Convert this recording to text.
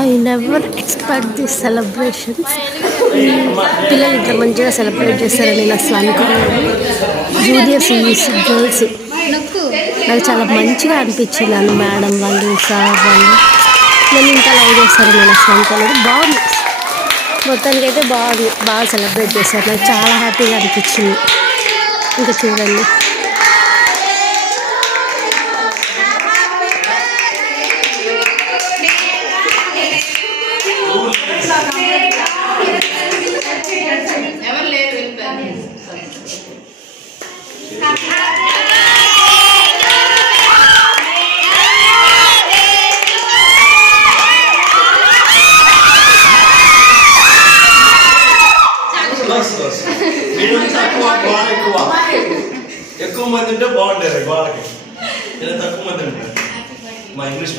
I never expect this celebrations. పిల్లలు ఇంత మంచిగా సెలబ్రేట్ చేస్తారని నేను అసలు అనుకోలేదు. జూనియర్స్ గర్ల్స్ నాకు చాలా మంచిగా అనిపించింది. నన్ను మేడం వాళ్ళు సార్ వాళ్ళు నన్ను ఇంకా లవ్ చేస్తారు నేను అసలు అనుకోలేదు. బాగుంది, మొత్తానికి అయితే బాగుంది, బాగా సెలబ్రేట్ చేశారు. నాకు చాలా హ్యాపీగా అనిపించింది. ఇంకా చూడండి ఎక్కువ మంది ఉంటే బాగుండేది వాళ్ళకి, తక్కువ మంది ఉంటారు. మా ఇంగ్లీష్